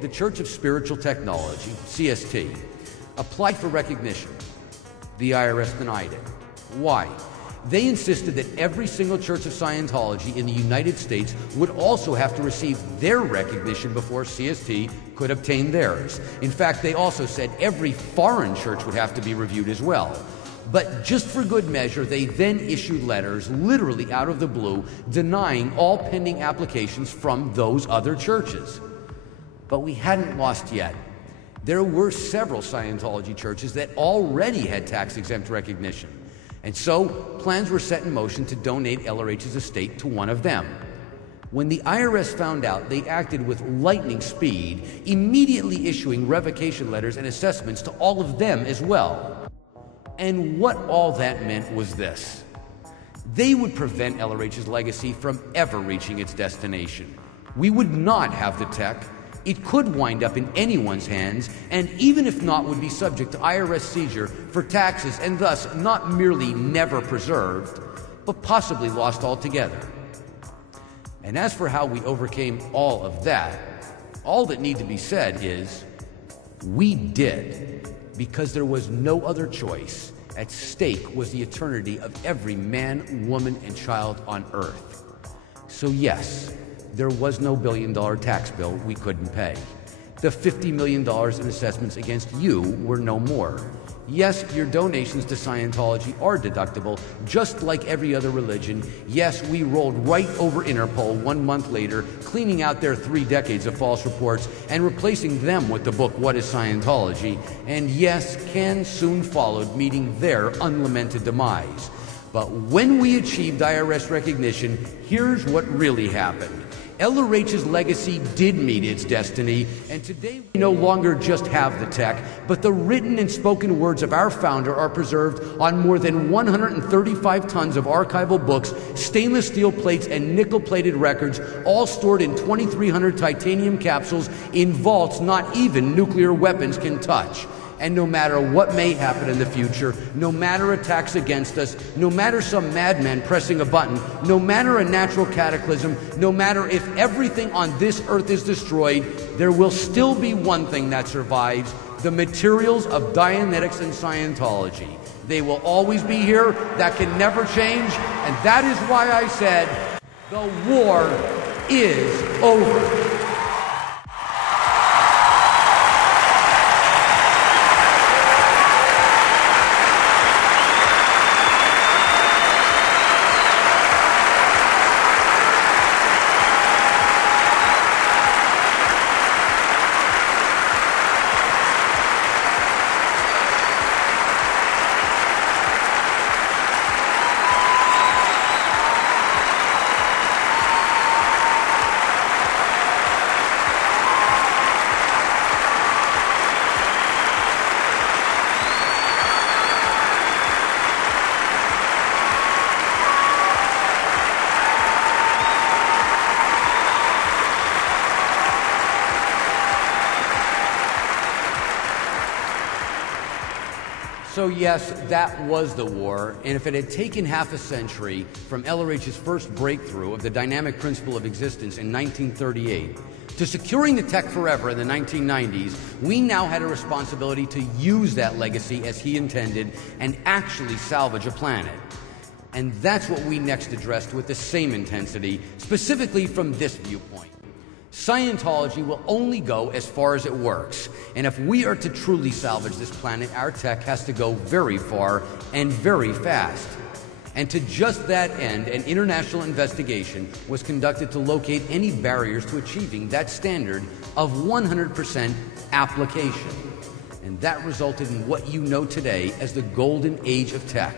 The Church of Spiritual Technology, CST, applied for recognition. The IRS denied it. Why? They insisted that every single Church of Scientology in the United States would also have to receive their recognition before CST could obtain theirs. In fact, they also said every foreign church would have to be reviewed as well. But just for good measure, they then issued letters, literally out of the blue, denying all pending applications from those other churches. But we hadn't lost yet. There were several Scientology churches that already had tax-exempt recognition. And so, plans were set in motion to donate LRH's estate to one of them. When the IRS found out, they acted with lightning speed, immediately issuing revocation letters and assessments to all of them as well. And what all that meant was this: they would prevent LRH's legacy from ever reaching its destination. We would not have the tech. It could wind up in anyone's hands, and even if not, would be subject to IRS seizure for taxes, and thus not merely never preserved, but possibly lost altogether. And as for how we overcame all of that, all that need to be said is, we did, because there was no other choice. At stake was the eternity of every man, woman, and child on earth. So yes, there was no billion-dollar tax bill we couldn't pay. The $50 million in assessments against you were no more. Yes, your donations to Scientology are deductible, just like every other religion. Yes, we rolled right over Interpol 1 month later, cleaning out their 3 decades of false reports and replacing them with the book, What is Scientology? And yes, Can soon followed, meeting their unlamented demise. But when we achieved IRS recognition, here's what really happened. LRH's legacy did meet its destiny, and today we no longer just have the tech, but the written and spoken words of our founder are preserved on more than 135 tons of archival books, stainless steel plates, and nickel-plated records, all stored in 2,300 titanium capsules in vaults not even nuclear weapons can touch. And no matter what may happen in the future, no matter attacks against us, no matter some madman pressing a button, no matter a natural cataclysm, no matter if everything on this earth is destroyed, there will still be one thing that survives: the materials of Dianetics and Scientology. They will always be here. That can never change. And that is why I said, the war is over. So yes, that was the war, and if it had taken half a century from LRH's first breakthrough of the dynamic principle of existence in 1938 to securing the tech forever in the 1990s, we now had a responsibility to use that legacy as he intended and actually salvage a planet. And that's what we next addressed with the same intensity, specifically from this viewpoint. Scientology will only go as far as it works, and if we are to truly salvage this planet, our tech has to go very far and very fast. And to just that end, an international investigation was conducted to locate any barriers to achieving that standard of 100% application. And that resulted in what you know today as the golden age of tech.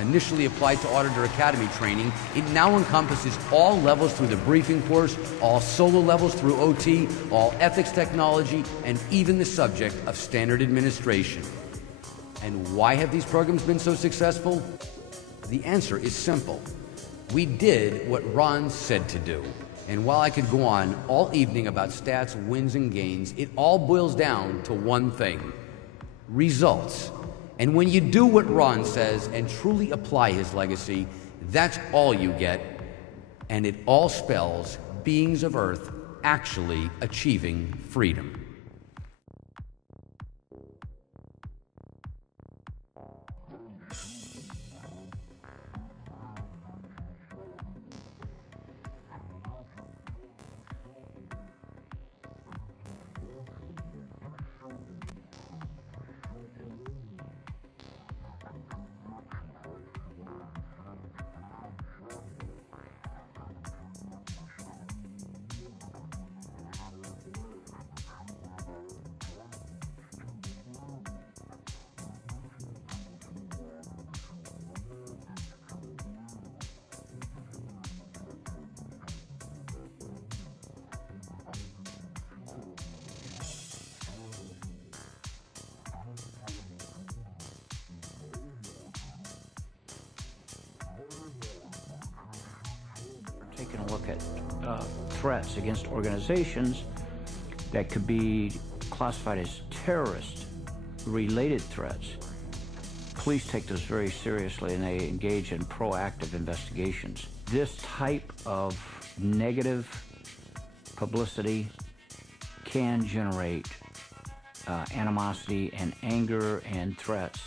Initially applied to Auditor Academy training, it now encompasses all levels through the briefing course, all solo levels through OT, all ethics technology, and even the subject of standard administration. And why have these programs been so successful? The answer is simple. We did what Ron said to do. And while I could go on all evening about stats, wins, and gains, it all boils down to one thing: results. And when you do what Ron says and truly apply his legacy, that's all you get. And it all spells beings of Earth actually achieving freedom. Taking a look at threats against organizations that could be classified as terrorist-related threats. Police take this very seriously and they engage in proactive investigations. This type of negative publicity can generate animosity and anger and threats.